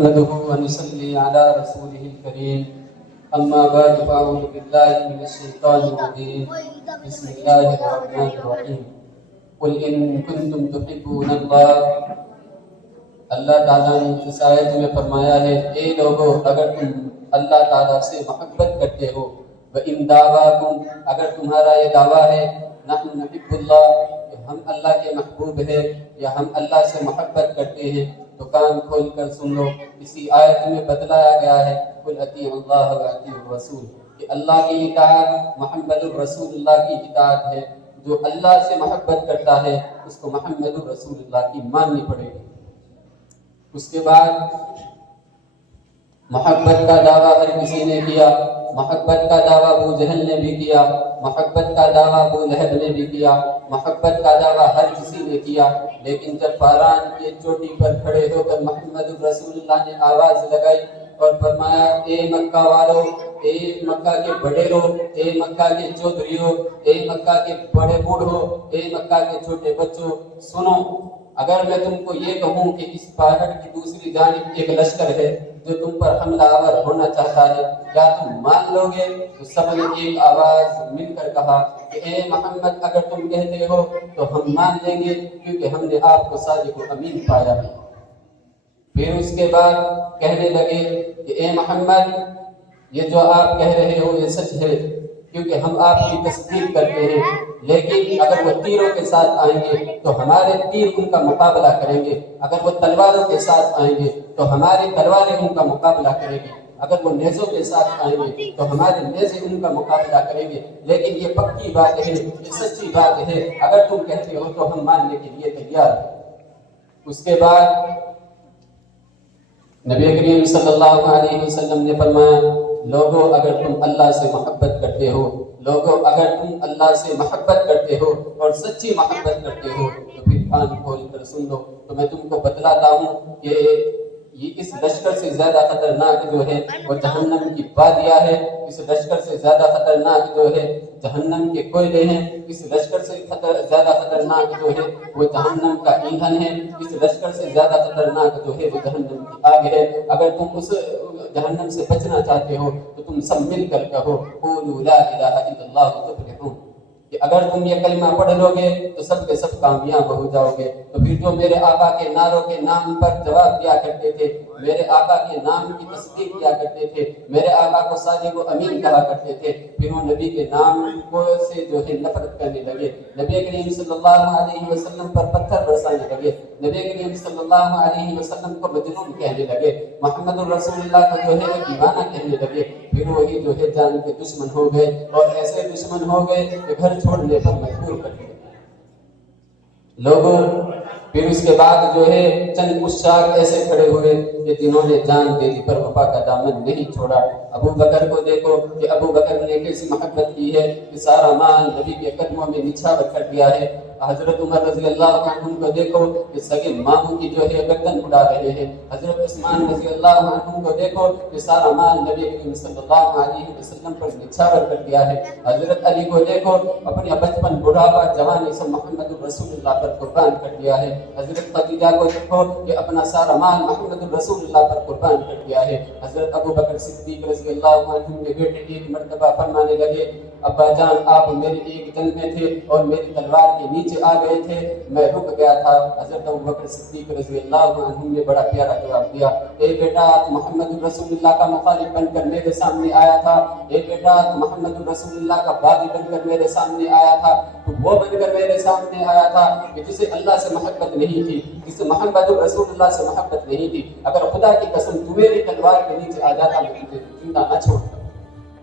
نحمده ونصلي على رسوله الكريم أما بعد فأعوذ بالله من الشيطان الرجيم بسم الله الرحمن الرحيم قل إن كنتم تحبون الله اللہ تعالیٰ نے اس آیت میں فرمایا ہے اے لوگو اگر تم اللہ تعالیٰ سے محبت کرتے ہو وَإِن دَعْوَاكُمْ اگر تمہارا یہ دعویٰ ہے نحن نحب اللہ کہ ہم اللہ کے محبوب ہیں یا ہم اللہ سے محبت کرتے ہیں تو کان کھول کر سن لو. اسی آیت میں بتلایا گیا ہے قل اطیعوا اللہ واطیعوا الرسول کہ اللہ کی اطاعت محمد الرسول اللہ کی اطاعت ہے. جو اللہ سے محبت کرتا ہے اس کو محمد الرسول اللہ کی ماننی پڑے گی. اس کے بعد محبت کا دعویٰ ہر کسی نے کیا. محبت کا دعویٰ ابو جہل نے بھی کیا, محبت کا دعویٰ ابو لہب نے بھی کیا, محبت کا دعویٰ ہر کسی نے کیا. لیکن جب فاران کی چوٹی پر کھڑے ہو کر محمد رسول اللہ نے آواز لگائی اور فرمایا اے مکہ والو, اے مکہ کے بڑے لوگ, اے مکہ کے چودھریوں, اے مکہ کے بڑے بوڑھوں, اے مکہ کے چھوٹے بچوں, سنو اگر میں تم کو یہ کہوں کہ اس پہاڑ کی دوسری جانب ایک لشکر ہے جو تم پر حملہ آور ہونا چاہتا ہے, کیا تم مان لو گے؟ تو سب نے ایک آواز مل کر کہا کہ اے محمد اگر تم کہتے ہو تو ہم مان لیں گے کیونکہ ہم نے آپ کو صادق و امین پایا ہے. پھر اس کے بعد کہنے لگے کہ اے محمد یہ جو آپ کہہ رہے ہو یہ سچ ہے کیونکہ ہم آپ کی تصدیق کرتے ہیں, لیکن اگر وہ تیروں کے ساتھ آئیں گے تو ہمارے تیر ان کا مقابلہ کریں گے, اگر وہ تلواروں کے ساتھ آئیں گے تو ہماری تلواریں ان کا مقابلہ کریں گے, اگر وہ نیزوں کے ساتھ آئیں گے تو ہمارے نیزے ان کا مقابلہ کریں گے. لیکن یہ پکی بات ہے, یہ سچی بات ہے, اگر تم کہتے ہو تو ہم ماننے کے لیے تیار ہیں. اس کے بعد نبی کریم صلی اللہ علیہ وسلم نے فرمایا لوگوں اگر تم اللہ سے محبت کرتے ہو, لوگوں اگر تم اللہ سے محبت کرتے ہو اور سچی محبت کرتے ہو تو پھر کان کھول کر سن لو. تو میں تم کو بتلاتا ہوں کہ یہ اس لشکر سے زیادہ خطرناک جو ہے وہ جہنم کی بادیاں ہے, اس لشکر سے زیادہ خطرناک جو ہے جہنم کے کوئلے ہیں, اس لشکر سے زیادہ خطرناک جو ہے وہ جہنم کا ایندھن ہے, اس لشکر سے زیادہ خطرناک جو ہے وہ جہنم کی آگ ہے. اگر تم اس جہنم سے بچنا چاہتے ہو تو تم سب مل کر کہو قولوا لا الہ الا اللہ تفلحون, کہ اگر تم یہ کلمہ پڑھ لو گے تو سب کے سب کامیاب ہو جاؤ گے. تو پھر جو میرے آقا کے نعروں کے نام پر جواب دیا کرتے تھے, میرے آقا کے نام کی تصدیق کیا کرتے تھے, میرے آقا کو صادق و امین کہا کرتے تھے, پھر وہ نبی کے نام کو سے جو ہے نفرت کرنے لگے, نبی کریم صلی اللہ علیہ وسلم پر پتھر برسانے لگے, نبی کریم صلی اللہ علیہ وسلم کو مجنون کہنے لگے, محمد الرسول اللہ کو جو ہے وہ دیوانہ کہنے لگے. پھر وہی جو ہے جان کے دشمن ہو گئے اور ایسے دشمن ہو گئے کہ گھر چھوڑنے پر مجبور کر دیا لوگوں. پھر اس کے بعد جو ہے چند عشاق ایسے کھڑے ہوئے کہ جنہوں نے جان دے دی پر وفا کا دامن نہیں چھوڑا. ابو بکر کو دیکھو کہ ابو بکر نے کیسی محبت کی ہے کہ سارا مال نبی کے قدموں میں نچھاور کر دیا ہے. حضرت عمر رضی اللہ عنہ کو دیکھو کہ سگے ماموں کی جو ہے گردن اڑا رہے ہیں. حضرت عثمان رضی اللہ عنہ کو دیکھو کہ سارا مال نبی کریم صلی اللہ علیہ وسلم پر نچھاور کر دیا ہے. حضرت علی کو دیکھو اپنے بچپن بڑھاپا جوانی سے محمد رسول اللہ پر قربان کر دیا ہے. حضرت خدیجہ کو دیکھو کہ اپنا سارا مال محمد رسول اللہ پر قربان کر دیا ہے. حضرت ابو بکر صدیق رضی اللہ عنہ کے بیٹے ایک مرتبہ فرمانے لگے ابا جان آپ میری ایک جنگ میں تھے اور میری تلوار کے نیچے آ گئے تھے, میں رک گیا تھا. حضرت ابو بکر صدیق رضی اللہ عنہ نے بڑا پیارا جواب دیا, اے بیٹا تو محمد رسول اللہ کا مخالف بن کر میرے سامنے آیا تھا, اے بیٹا تو محمد رسول اللہ کا باغی بن کر میرے سامنے آیا تھا, تو وہ بن کر میرے سامنے آیا تھا کہ جسے اللہ سے محبت نہیں تھی, جسے محمد رسول اللہ سے محبت نہیں تھی. اگر خدا کی قسم تو میری تلوار کے نیچے آ جاتا میں تجھے زندہ نہ چھوڑتا.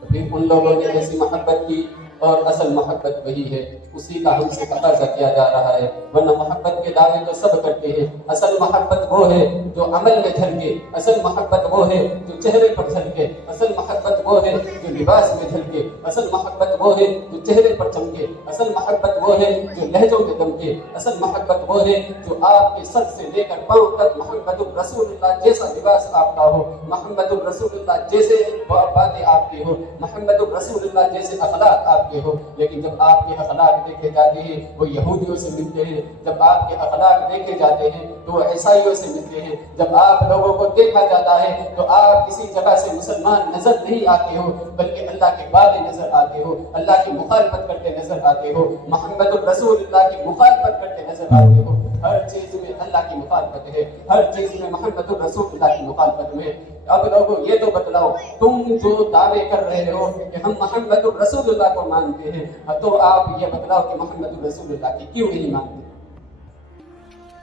تو پھر ان لوگوں نے ایسی محبت کی اور اصل محبت وہی ہے, اسی کا ہم سے تقاضا کیا جا رہا ہے. ورنہ محبت کے دعوے تو سب کرتے ہیں, اصل محبت وہ ہے جو عمل میں جھلکے, اصل محبت وہ ہے جو چہرے پر جھلکے, اصل محبت وہ ہے جو لباس میں جھلکے, اصل محبت وہ ہے جو چہرے پر چمکے, اصل محبت وہ ہے جو لہجوں میں دمکے, اصل محبت وہ ہے جو آپ کے سر سے لے کر پاؤں تک محمد الرسول اللہ جیسا لباس آپ کا ہو, محمد الرسول اللہ جیسے باتیں آپ کی ہو, محمد الرسول اللہ جیسے اخلاق آپ के हो, लेकिन जब आपके अखलाक देखे जाते हैं वो यहूदियों से मिलते हैं, जब आपके अखलाक देखे जाते हैं तो वो ईसाइयों से मिलते हैं, जब आप लोगों को देखा जाता है तो आप किसी जगह से मुसलमान नजर नहीं आते हो बल्कि अल्लाह के वादे नजर आते हो, अल्लाह की मुखालफत करते नजर आते हो, मोहम्मद रसूलुल्लाह की मुखालफत करते नजर आते हो। हर चीज में अल्लाह की मुखालफत है, हर चीज में मोहम्मद रसूलुल्लाह की मुखालफत में। अब लोगों ये तो बतलाओ, तुम जो दावे कर रहे हो कि हम मोहम्मद रसूलुल्लाह को मानते हैं, तो आप ये बतलाओ कि मोहम्मद रसूलुल्लाह की क्यों नहीं मानते?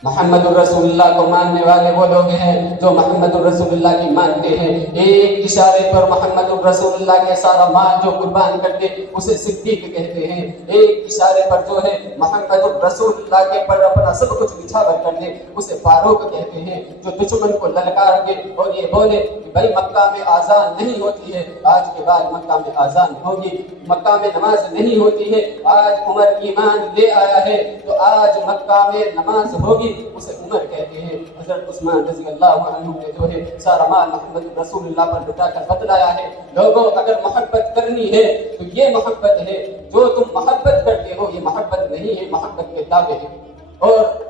मोहम्मद रसूलुल्लाह को मानने वाले वो लोग हैं जो मोहम्मद रसूलुल्लाह की मानते हैं। एक इशारे पर मोहम्मद रसूलुल्लाह के सारा माल जो कुर्बान करते उसे सिद्दीक कहते हैं। एक इशारे पर जो है मोहम्मद रसूलुल्लाह के पर अपना सब कुछ निछावर कर दे उसे फारूक कहते हैं। जो दुश्मन को ललकार दे और ये बोले कि भाई मक्का में आजान नहीं होती है, आज के बाद मक्का में आजान होगी, मक्का में नमाज नहीं होती है, आज उमर ईमान ले आया है तो आज मक्का में नमाज होगी, उसे उमर कहते हैं। हज़रत उस्मान रज़ी अल्लाह अन्हु ने जो है सारा माल मोहम्मद रसूलुल्लाह पर लुटाकर बतलाया है। लोगों अगर मोहब्बत करनी है तो ये मोहब्बत है, जो तुम मोहब्बत करते हो ये मोहब्बत नहीं है, मोहब्बत के दावे हैं। और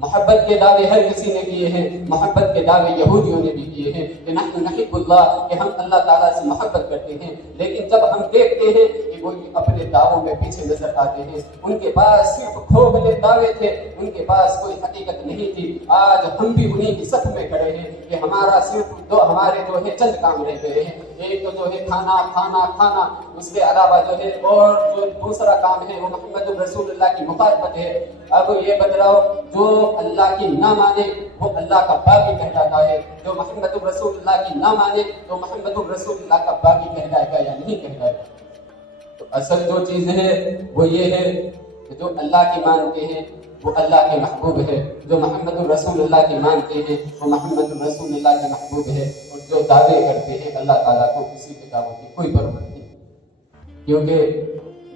मोहब्बत के दावे हर किसी ने किए हैं, मोहब्बत के दावे यहूदियों ने भी किए हैं कि नहनु नहिब्बुल्लाह, कि हम अल्लाह ताला से मोहब्बत करते हैं। लेकिन जब हम देखते हैं कि वो अपने दावों में पीछे नजर आते हैं, उनके पास सिर्फ खोखले दावे थे, उनके पास कोई हकीकत नहीं थी। आज हम भी उन्हीं की सफ में खड़े हैं कि हमारा सिर्फ दो हमारे जो है चंद काम रह गए हैं, एक तो जो है खाना खाना खाना, उसके अलावा जो है और जो दूसरा काम है वो मोहम्मद रसूलुल्लाह की मुखालफत है। अब ये बतलाओ, जो अल्लाह की ना माने वो अल्लाह का बागी कहलाता है, जो मोहम्मद रसूलुल्लाह की ना माने तो मोहम्मद रसूलुल्लाह का बागी कहलाएगा या नहीं कहलाएगा? तो असल जो चीज है वो ये है कि जो अल्लाह की मानते हैं वो अल्लाह के महबूब है, जो मोहम्मद रसूलुल्लाह की मानते हैं वो मोहम्मद रसूलुल्लाह के महबूब है। और जो दावे करते हैं अल्लाह ताला को किसी के दावों की कोई परवाह नहीं, क्योंकि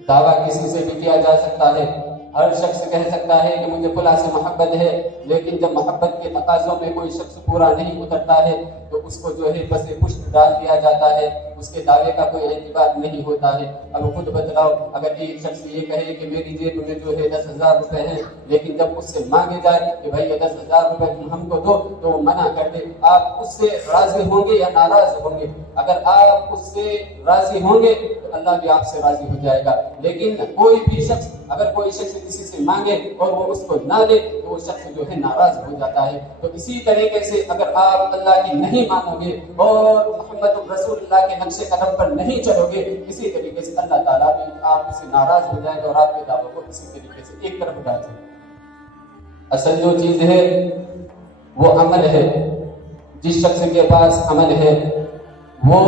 दावा किसी से भी किया जा सकता है। हर शख्स कह सकता है कि मुझे फलां से मोहब्बत है, लेकिन जब मोहब्बत के तकाज़ों में कोई शख्स पूरा नहीं उतरता है तो उसको जो है बस पुष्ट डाल दिया जाता है, उसके दावे का कोई एतबार नहीं होता है। अब खुद बतलाओ, अगर एक शख्स ये कहे कि मेरी जेब में जो है 10,000 रुपए हैं, लेकिन जब उससे मांगे जाए कि भाई ये 10,000 रुपए तुम हमको दो तो वो मना कर दे, आप उससे राजी होंगे या नाराज होंगे? अगर आप उससे राजी होंगे तो अल्लाह भी आपसे राजी हो जाएगा। लेकिन कोई भी शख्स अगर कोई शख्स किसी से मांगे और वो उसको ना दे तो वो शख्स जो है नाराज हो जाता है। तो इसी तरीके से अगर आप अल्लाह की नहीं मानोगे और मोहम्मद रसूलुल्लाह के नक्शे कदम पर नहीं चलोगे, इसी तरीके से अल्लाह ताला भी आपसे नाराज हो जाएगा और आपके दावों को इसी तरीके से एक तरफ डाल देगा। असल जो चीज है वो अमल है। जिस शख्स के पास अमल है वो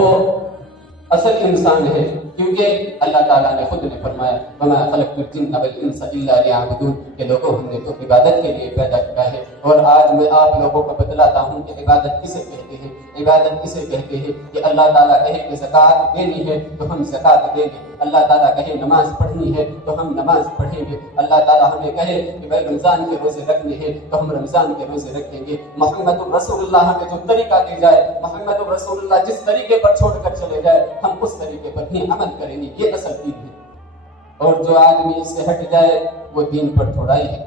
असल इंसान है, क्योंकि अल्लाह ताला ने खुद ने फरमाया वमा खलक़तुल जिन्ना वल इंसा इल्ला लियअबुदून, कि लोगों हमने तो इबादत के लिए पैदा किया है। और आज मैं आप लोगों को बतलाता हूँ कि इबादत किसे कहते हैं। इबादत किसे कहते हैं कि अल्लाह ताला कहे कि ज़कात देनी है तो हम ज़कात देंगे, अल्लाह ताला कहे नमाज पढ़नी है तो हम नमाज पढ़ेंगे, अल्लाह ताला हमें कहे कि भाई रमज़ान के रोज़े रखने हैं तो हम रमज़ान के रोज़े रखेंगे। मोहम्मद रसूलुल्लाह हमें जो तरीका दी जाए, मोहम्मद रसूलुल्लाह जिस तरीके पर छोड़कर चले जाए हम उस तरीके पर ही अमल करेंगे, ये असल दीन है। और जो आदमी इससे हट जाए वो दीन पर थोड़ा ही है,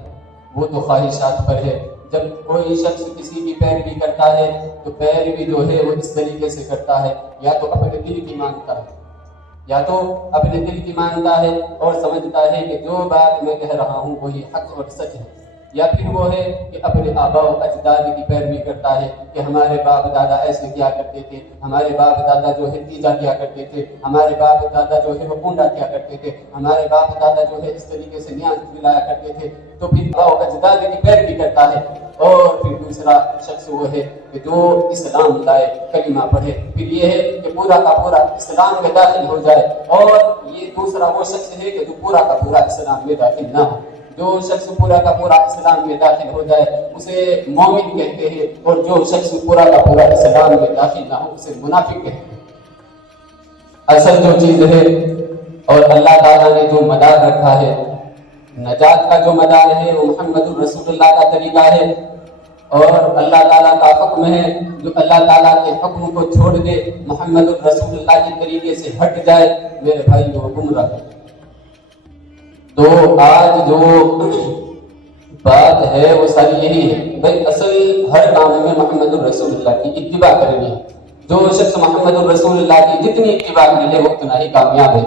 वो तो ख्वाहिशात पर है। जब कोई शख्स किसी की पैरवी करता है तो पैरवी जो है वो इस तरीके से करता है, या तो अपने दिल की मानता है, या तो अपने दिल की मानता है और समझता है कि जो बात मैं कह रहा हूँ वही हक और सच है, या फिर वो है कि अपने आबा व अजदाद की पैरवी करता है कि हमारे बाप दादा ऐसे किया करते थे, हमारे बाप दादा जो है तीजा किया करते थे, हमारे बाप दादा जो है वो कुंडा किया करते थे, हमारे बाप दादा जो है इस तरीके से न्याज दिलाया करते थे। तो फिर आबा व अजदाद की पैरवी करता है। और फिर दूसरा शख्स वो है कि जो इस्लाम लाए, कलिमा पढ़े, फिर ये है कि पूरा का पूरा इस्लाम में दाखिल हो जाए। और ये दूसरा वो शख्स है कि जो पूरा का पूरा इस्लाम में दाखिल ना हो। जो शख्स पूरा का पूरा इस्लाम में दाखिल हो जाए उसे मोमिन कहते हैं, और जो शख्स पूरा का पूरा इस्लाम में दाखिल ना हो उसे मुनाफिक कहते हैं। असल जो चीज है और अल्लाह ताला ने जो मदार रखा है, नजात का जो मदार है वो मोहम्मद रसूलुल्लाह का तरीका है। और अल्लाह ताला का हुक्म है, जो अल्लाह ताला के हुक्म को छोड़ दे, मोहम्मद रसूलुल्लाह के तरीके से हट जाए, मेरे भाई वो गुमराह है। تو آج جو بات ہے وہ ساری یہی ہے بھائی اصل ہر کام میں محمد الرسول اللہ کی اتباع کرنی ہے. جو شخص محمد الرسول اللہ کی جتنی اتباع کرے وہ اتنا ہی کامیاب ہے.